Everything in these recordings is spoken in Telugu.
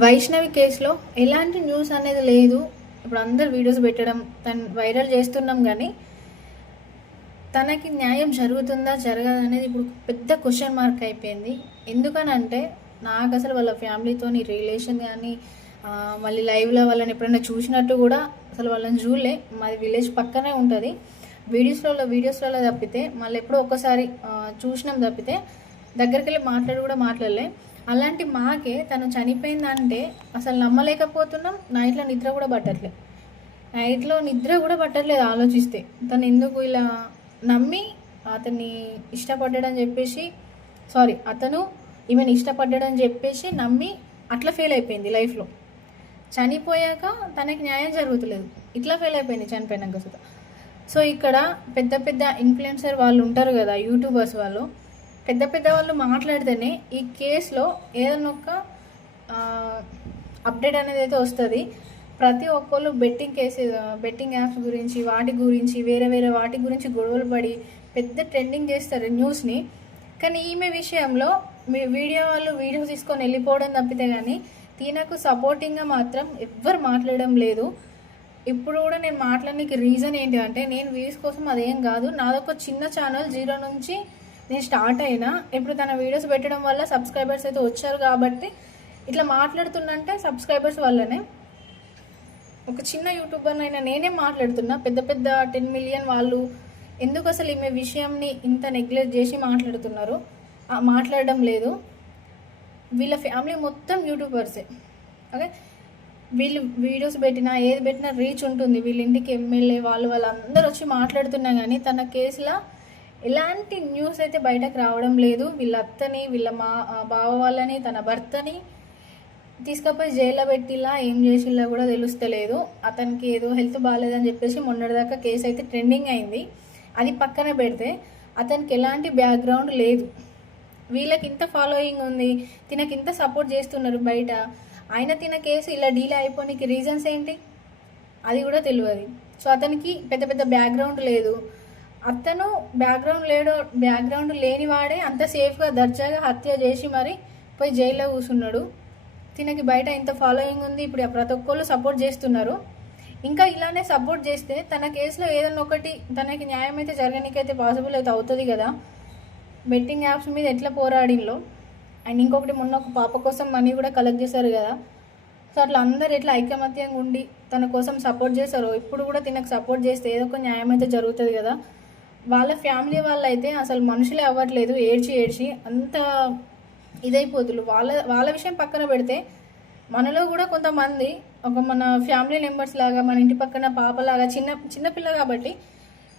వైష్ణవి కేసులో ఎలాంటి న్యూస్ అనేది లేదు. ఇప్పుడు అందరు వీడియోస్ పెట్టడం తను వైరల్ చేస్తున్నాం, కానీ తనకి న్యాయం జరుగుతుందా జరగదా అనేది ఇప్పుడు పెద్ద క్వశ్చన్ మార్క్ అయిపోయింది. ఎందుకనంటే నాకు అసలు వాళ్ళ ఫ్యామిలీతోని రిలేషన్ కానీ మళ్ళీ లైవ్లో వాళ్ళని ఎప్పుడైనా చూసినట్టు కూడా అసలు వాళ్ళని చూడలే. మాది విలేజ్ పక్కనే ఉంటుంది. వీడియోస్లలో తప్పితే మళ్ళీ ఎప్పుడో ఒక్కసారి చూసినాం తప్పితే దగ్గరికి వెళ్ళి మాట్లాడలే. అలాంటి మాకే తను చనిపోయిందంటే అసలు నమ్మలేకపోతున్నాం. నైట్లో నిద్ర కూడా పట్టట్లేదు ఆలోచిస్తే. తను ఎందుకు ఇలా నమ్మి అతన్ని ఇష్టపడ్డాడని చెప్పేసి అతను ఈమెను ఇష్టపడ్డాడని చెప్పేసి నమ్మి అట్లా ఫెయిల్ అయిపోయింది లైఫ్లో. చనిపోయాక తనకి న్యాయం జరుగుతలేదు, ఇట్లా ఫెయిల్ అయిపోయింది చనిపోయినాక సుధా. సో ఇక్కడ పెద్ద పెద్ద ఇన్ఫ్లుయెన్సర్ వాళ్ళు ఉంటారు కదా, యూట్యూబర్స్ వాళ్ళు, పెద్ద వాళ్ళు మాట్లాడితేనే ఈ కేసులో ఏదైనా ఒక అప్డేట్ అనేది అయితే వస్తుంది. ప్రతి ఒక్కళ్ళు బెట్టింగ్ యాప్స్ గురించి వేరే వాటి గురించి గొడవలు పడి పెద్ద ట్రెండింగ్ చేస్తారు న్యూస్ని. కానీ ఈమె విషయంలో వీడియో తీసుకొని వెళ్ళిపోవడం తప్పితే కానీ తినకు సపోర్టింగ్గా మాత్రం ఎవ్వరు మాట్లాడడం లేదు. ఇప్పుడు కూడా నేను మాట్లాడడానికి రీజన్ ఏంటి అంటే, నేను వ్యూస్ కోసం అదేం కాదు, నాదొక చిన్న ఛానల్ 0 నుంచి నేను స్టార్ట్ అయినా. ఇప్పుడు తన వీడియోస్ పెట్టడం వల్ల సబ్స్క్రైబర్స్ అయితే వచ్చారు కాబట్టి ఇట్లా మాట్లాడుతున్నంటే సబ్స్క్రైబర్స్ వల్లనే. ఒక చిన్న యూట్యూబర్ అయినా నేనే మాట్లాడుతున్నా. పెద్ద 10 మిలియన్ వాళ్ళు ఎందుకు అసలు ఈమె విషయంని ఇంత నెగ్లెక్ట్ చేసి మాట్లాడడం లేదు. వీళ్ళ ఫ్యామిలీ మొత్తం యూట్యూబర్సే. ఓకే, వీళ్ళు వీడియోస్ ఏది పెట్టినా రీచ్ ఉంటుంది. వీళ్ళ ఇంటికి ఎమ్మెల్యే వాళ్ళందరూ వచ్చి మాట్లాడుతున్నా కానీ తన కేసులో ఎలాంటి న్యూస్ అయితే బయటకు రావడం లేదు. వీళ్ళ అత్తని, వీళ్ళ బావ వాళ్ళని, తన భర్తని తీసుకుపోయి జైల్లో పెట్టిలా ఏం చేసిలా కూడా తెలుస్తలేదు. అతనికి ఏదో హెల్త్ బాగాలేదని చెప్పేసి మొన్నటిదాకా కేసు అయితే ట్రెండింగ్ అయింది. అది పక్కన పెడితే అతనికి ఎలాంటి బ్యాక్గ్రౌండ్ లేదు. వీళ్ళకి ఇంత ఫాలోయింగ్ ఉంది, తినకి ఇంత సపోర్ట్ చేస్తున్నారు బయట. ఆయన తిన కేసు ఇలా డీలే అయిపోనికి రీజన్స్ ఏంటి అది కూడా తెలియదు. సో అతనికి పెద్ద బ్యాక్గ్రౌండ్ లేదు. అతను బ్యాక్గ్రౌండ్ లేనివాడే అంత సేఫ్గా దర్జాగా హత్య చేసి మరి పోయి జైల్లో కూర్చున్నాడు. తినకి బయట ఇంత ఫాలోయింగ్ ఉంది. ఇప్పుడు ప్రతి ఒక్కళ్ళు సపోర్ట్ చేస్తున్నారు. ఇంకా ఇలానే సపోర్ట్ చేస్తే తన కేసులో ఏదైనా ఒకటి తనకి న్యాయం అయితే జరగనికైతే పాసిబుల్ అయితే అవుతుంది కదా. బెట్టింగ్ యాప్స్ మీద ఎట్లా పోరాడిలో. అండ్ ఇంకొకటి మొన్న ఒక పాప కోసం మనీ కూడా కలెక్ట్ చేశారు కదా. సో అట్లా అందరు ఎట్లా ఐకమత్యంగా ఉండి తన కోసం సపోర్ట్ చేశారు, ఇప్పుడు కూడా తినకు సపోర్ట్ చేస్తే ఏదో ఒక న్యాయం అయితే జరుగుతుంది కదా. వాళ్ళ ఫ్యామిలీ వాళ్ళు అయితే అసలు మనుషులే అవ్వట్లేదు. ఏడ్చి అంత ఇదైపోతున్నారు. వాళ్ళ విషయం పక్కన పెడితే మనలో కూడా కొంతమంది మన ఫ్యామిలీ మెంబర్స్ లాగా, మన ఇంటి పక్కన పాపలాగా, చిన్నపిల్ల కాబట్టి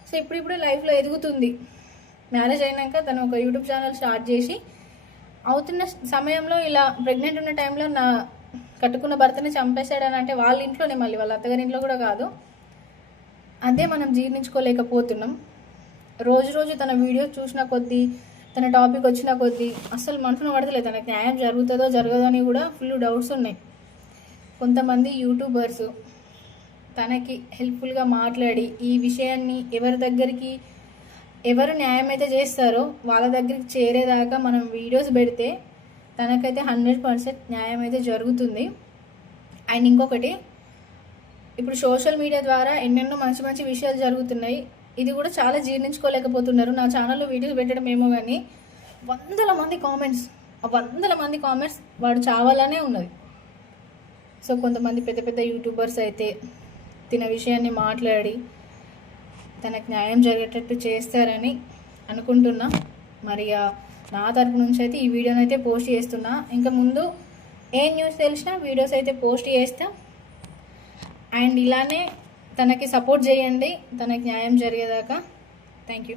సో ఇప్పుడిప్పుడే లైఫ్లో ఎదుగుతుంది. మ్యారేజ్ అయినాక తను ఒక యూట్యూబ్ ఛానల్ స్టార్ట్ చేసి అవుతున్న సమయంలో ఇలా ప్రెగ్నెంట్ ఉన్న టైంలో నా కట్టుకున్న భర్తని చంపేశాడని అంటే వాళ్ళ ఇంట్లోనే, మళ్ళీ వాళ్ళ అత్తగారి ఇంట్లో కూడా కాదు. అదే మనం జీర్ణించుకోలేకపోతున్నాం. రోజు తన వీడియో చూసిన కొద్దీ, తన టాపిక్ వచ్చిన కొద్దీ అస్సలు మనసులో పడతలేదు. తనకు న్యాయం జరుగుతుందో జరగదో అని కూడా ఫుల్ డౌట్స్ ఉన్నాయి. కొంతమంది యూట్యూబర్స్ తనకి హెల్ప్ఫుల్గా మాట్లాడి ఈ విషయాన్ని ఎవరు న్యాయం అయితే చేస్తారో వాళ్ళ దగ్గరికి చేరేదాకా మనం వీడియోస్ పెడితే తనకైతే 100% న్యాయం అయితే జరుగుతుంది. అండ్ ఇంకొకటి, ఇప్పుడు సోషల్ మీడియా ద్వారా ఎన్నెన్నో మంచి విషయాలు జరుగుతున్నాయి. ఇది కూడా చాలా జీర్ణించుకోలేకపోతున్నారు. నా ఛానల్లో వీడియోస్ పెట్టడం ఏమో కానీ వందల మంది కామెంట్స్ వాడు చావాలనే ఉన్నది. సో కొంతమంది పెద్ద యూట్యూబర్స్ అయితే తిన విషయాన్ని మాట్లాడి తనకు న్యాయం జరిగేటట్టు చేస్తారని అనుకుంటున్నా. మరి నా తరపు నుంచి అయితే ఈ వీడియోని అయితే పోస్ట్ చేస్తున్నా. ఇంకా ముందు ఏ న్యూస్ తెలిసినా వీడియోస్ అయితే పోస్ట్ చేస్తా. అండ్ ఇలానే తనకి సపోర్ట్ చేయండి, తనకి న్యాయం జరిగేదాకా. Thank you.